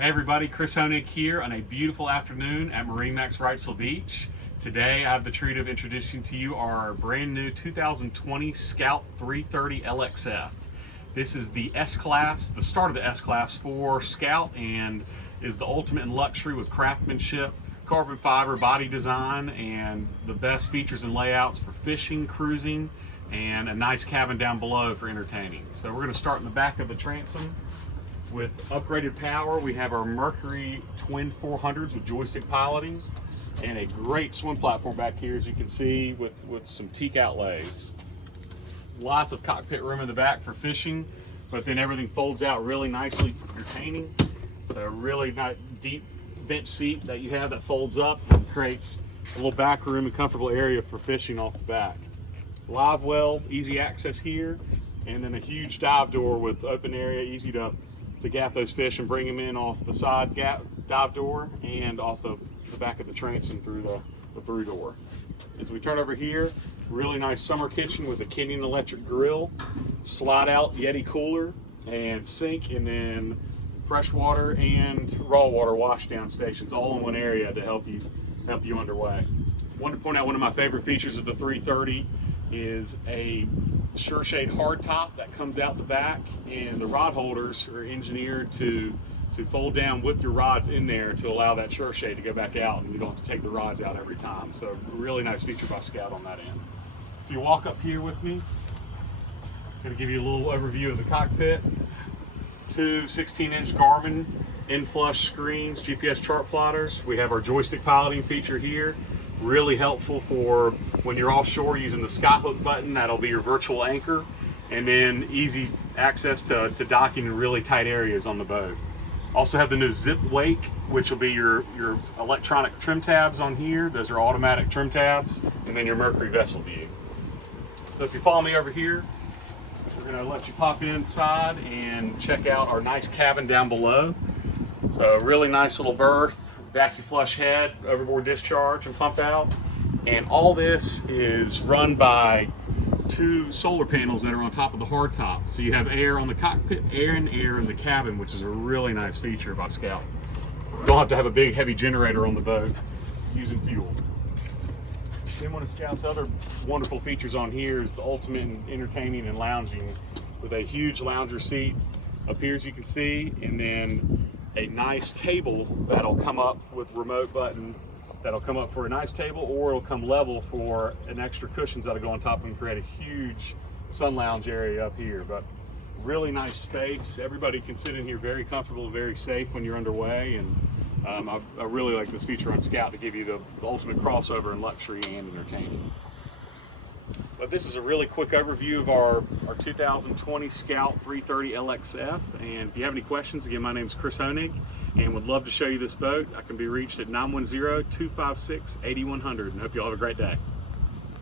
Hey everybody, Chris Honig here on a beautiful afternoon at MarineMax Wrightsville Beach. Today I have the treat of introducing to you our brand new 2020 Scout 330 LXF. This is the S-Class, the start of the S-Class for Scout, and is the ultimate in luxury with craftsmanship, carbon fiber body design, and the best features and layouts for fishing, cruising, and a nice cabin down below for entertaining. So we're going to start in the back of the transom. With upgraded power, we have our Mercury twin 400s with joystick piloting, and a great swim platform back here, as you can see, with some teak outlays. Lots of cockpit room in the back for fishing, but then everything folds out really nicely for entertaining. So a really nice deep bench seat that you have that folds up and creates a little back room and comfortable area for fishing off the back. Live well, easy access here, and then a huge dive door with open area, easy to gap those fish and bring them in off the side dive door and off the back of the transom through the through door. As we turn over here, really nice summer kitchen with a Kenyan electric grill, slide out Yeti cooler and sink, and then freshwater and raw water wash down stations all in one area to help you underway. I wanted to point out one of my favorite features of the 330 is a sure shade hard top that comes out the back, and the rod holders are engineered to fold down with your rods in there to allow that sure shade to go back out, and you don't have to take the rods out every time. So a really nice feature by Scout on that end. If you walk up here with me, I'm going to give you a little overview of the cockpit. Two 16-inch Garmin in-flush screens, GPS chart plotters. We have our joystick piloting feature here. Really helpful for when you're offshore using the skyhook button. That'll be your virtual anchor, and then easy access to docking in really tight areas on the boat. Also have the new zip wake, which will be your electronic trim tabs on here. Those are automatic trim tabs, and then your Mercury vessel view. So if you follow me over here, we're going to let you pop inside and check out our nice cabin down below. So a really nice little berth, vacuum flush head, overboard discharge and pump out, and all this is run by two solar panels that are on top of the hard top. So you have air on the cockpit, air in the cabin, which is a really nice feature by Scout. You don't have to have a big heavy generator on the boat using fuel. Then one of Scout's other wonderful features on here is the ultimate in entertaining and lounging, with a huge lounger seat up here, as you can see, and then a nice table that'll come up with remote button that'll come up for a nice table, or it'll come level for an extra cushions that'll go on top and create a huge sun lounge area up here. But really nice space. Everybody can sit in here very comfortable, very safe when you're underway, and I really like this feature on Scout to give you the ultimate crossover in luxury and entertaining. But this is a really quick overview of our 2020 Scout 330 LXF, and if you have any questions, again, my name is Chris Honig, and would love to show you this boat. I can be reached at 910-256-8100, and hope you all have a great day.